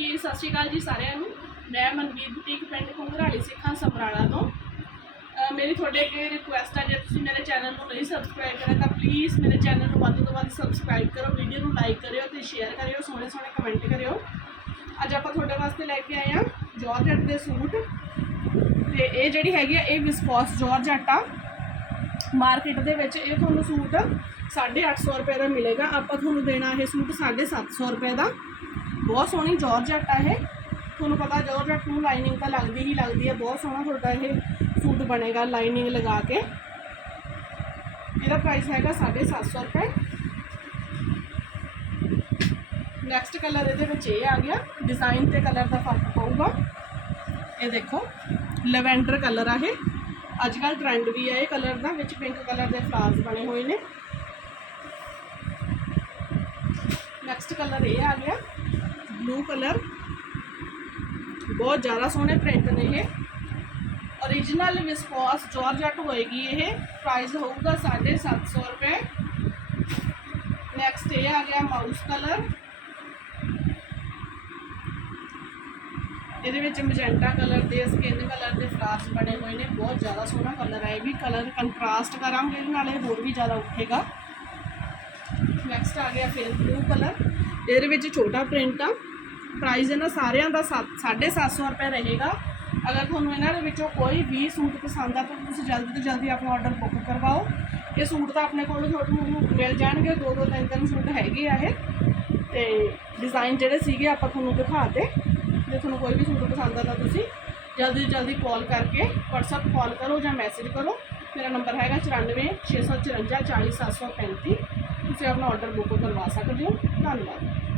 ਜੀ ਸਤਿ ਸ਼੍ਰੀ ਅਕਾਲ ਜੀ ਸਾਰਿਆਂ ਨੂੰ। ਮੈਂ ਮਨਵੀਰ ਬੁਟੀਕ, ਪਿੰਡ ਘੁੰਗਰਾਲੀ ਸਿੱਖਾਂ ਸਮਰਾਲਾ ਤੋਂ। ਮੇਰੀ ਤੁਹਾਡੇ ਅੱਗੇ ਰਿਕੁਐਸਟ ਹੈ ਜੇ ਤੁਸੀਂ ਮੇਰੇ ਚੈਨਲ ਨੂੰ ਨਹੀਂ ਸਬਸਕ੍ਰਾਈਬ ਕਰਿਆ ਤਾਂ ਪਲੀਜ਼ ਮੇਰੇ ਚੈਨਲ ਨੂੰ ਵੱਧ ਤੋਂ ਵੱਧ ਸਬਸਕ੍ਰਾਈਬ ਕਰੋ ਵੀਡੀਓ ਨੂੰ ਲਾਈਕ ਕਰਿਓ ਤੇ ਸ਼ੇਅਰ ਕਰਿਓ, ਸੋਹਣੇ ਸੋਹਣੇ ਕਮੈਂਟ ਕਰਿਓ। ਅੱਜ ਆਪਾਂ ਤੁਹਾਡੇ ਵਾਸਤੇ ਲੈ ਕੇ ਆਏ ਆ ਜਾਰਜਟ ਦੇ ਸੂਟ। ਤੇ ਇਹ ਜਿਹੜੀ ਹੈਗੀ ਆ, ਇਹ ਵਿਸਕੋਸ ਜਾਰਜਟ ਆ। ਮਾਰਕੀਟ ਦੇ ਵਿੱਚ ਇਹ ਤੁਹਾਨੂੰ ਸੂਟ 850 ਰੁਪਏ ਦਾ ਮਿਲੇਗਾ ਆਪਾਂ ਤੁਹਾਨੂੰ ਦੇਣਾ ਇਹ ਸੂਟ 750 ਰੁਪਏ ਦਾ ਬਹੁਤ ਸੋਹਣੀ ਜਾਰਜਟ ਆ ਇਹ ਤੁਹਾਨੂੰ ਪਤਾ ਜਾਰਜਟ ਨੂੰ ਲਾਈਨਿੰਗ ਤਾਂ ਲੱਗਦੀ ਹੀ ਲੱਗਦੀ ਹੈ ਬਹੁਤ ਸੋਹਣਾ ਤੁਹਾਡਾ ਇਹ ਸੂਟ ਬਣੇਗਾ ਲਾਈਨਿੰਗ ਲਗਾ ਕੇ ਇਹਦਾ ਪ੍ਰਾਈਸ ਹੈਗਾ 750 ਰੁਪਏ ਨੈਕਸਟ ਕਲਰ ਇਹਦੇ ਵਿੱਚ ਇਹ ਆ ਗਿਆ ਡਿਜ਼ਾਈਨ ਤੇ ਕਲਰ ਦਾ ਫਰਕ ਪਊਗਾ ਇਹ ਦੇਖੋ ਲੈਵੈਂਡਰ ਕਲਰ ਆ ਇਹ ਅੱਜ ਕੱਲ ਟ੍ਰੈਂਡ ਵੀ ਹੈ ਇਹ ਕਲਰ ਦਾ ਵਿੱਚ ਪਿੰਕ ਕਲਰ ਦੇ ਫਲਾਵਰਸ ਬਣੇ ਹੋਏ ਨੇ ਨੈਕਸਟ ਕਲਰ ਇਹ ਆ ਗਿਆ ਬਲੂ ਕਲਰ ਬਹੁਤ ਜ਼ਿਆਦਾ ਸੋਹਣੇ ਪ੍ਰਿੰਟ ਨੇ ਇਹ origignal ਵਿਸਕੋਸ ਜਾਰਜਟ ਹੋਏਗੀ ਇਹ ਪ੍ਰਾਈਸ ਹੋਊਗਾ 750 ਰੁਪਏ ਨੈਕਸਟ ਇਹ ਆ ਗਿਆ ਮਾਊਸ ਕਲਰ ਇਹਦੇ ਵਿੱਚ ਮੈਜੈਂਟਾ ਕਲਰ ਦੇ ਸਕਿਨ ਕਲਰ ਦੇ ਫਲਾਰਸ ਬਣੇ ਹੋਏ ਨੇ, ਬਹੁਤ ਜ਼ਿਆਦਾ ਸੋਹਣਾ ਕਲਰ ਹੈ ਇਹ ਵੀ। ਕਲਰ ਕੰਟਰਾਸਟ ਕਰਾਂਗੇ ਇਹਦੇ ਨਾਲ, ਇਹ ਹੋਰ ਵੀ ਜ਼ਿਆਦਾ ਉੱਠੇਗਾ। ਨੈਕਸਟ ਆ ਗਿਆ ਫਿਰ ਬਲੂ ਕਲਰ ਇਹਦੇ ਵਿੱਚ ਛੋਟਾ ਪ੍ਰਿੰਟ ਆ। ਪ੍ਰਾਈਸ ਇਹਨਾਂ ਸਾਰਿਆਂ ਦਾ 750 ਰੁਪਏ ਰਹੇਗਾ। ਅਗਰ ਤੁਹਾਨੂੰ ਇਹਨਾਂ ਦੇ ਵਿੱਚੋਂ ਕੋਈ ਵੀ ਸੂਟ ਪਸੰਦ ਆ ਤਾਂ ਤੁਸੀਂ ਜਲਦੀ ਤੋਂ ਜਲਦੀ ਆਪਣਾ ਆਰਡਰ ਬੁੱਕ ਕਰਵਾਓ। ਇਹ ਸੂਟ ਤਾਂ ਆਪਣੇ ਕੋਲ ਤੁਹਾਨੂੰ ਮਿਲ ਜਾਣਗੇ। ਦੋ ਦੋ, ਤਿੰਨ ਤਿੰਨ ਸੂਟ ਹੈਗੇ ਆ ਇਹ। ਤੇ ਡਿਜ਼ਾਈਨ ਜਿਹੜੇ ਸੀਗੇ ਆਪਾਂ ਤੁਹਾਨੂੰ ਦਿਖਾਤੇ ਜੇ ਤੁਹਾਨੂੰ ਕੋਈ ਵੀ ਸੂਟ ਪਸੰਦ ਆ ਤਾਂ ਤੁਸੀਂ ਜਲਦੀ ਤੋਂ ਜਲਦੀ ਕਾਲ ਕਰਕੇ WhatsApp ਕਾਲ ਕਰੋ ਜਾਂ ਮੈਸੇਜ ਕਰੋ। ਮੇਰਾ ਨੰਬਰ ਹੈਗਾ 94 654 40735 ਤੁਸੀਂ ਆਪਣਾ ਆਰਡਰ ਬੁੱਕ ਕਰਵਾ ਸਕਦੇ ਹੋ। ਧੰਨਵਾਦ।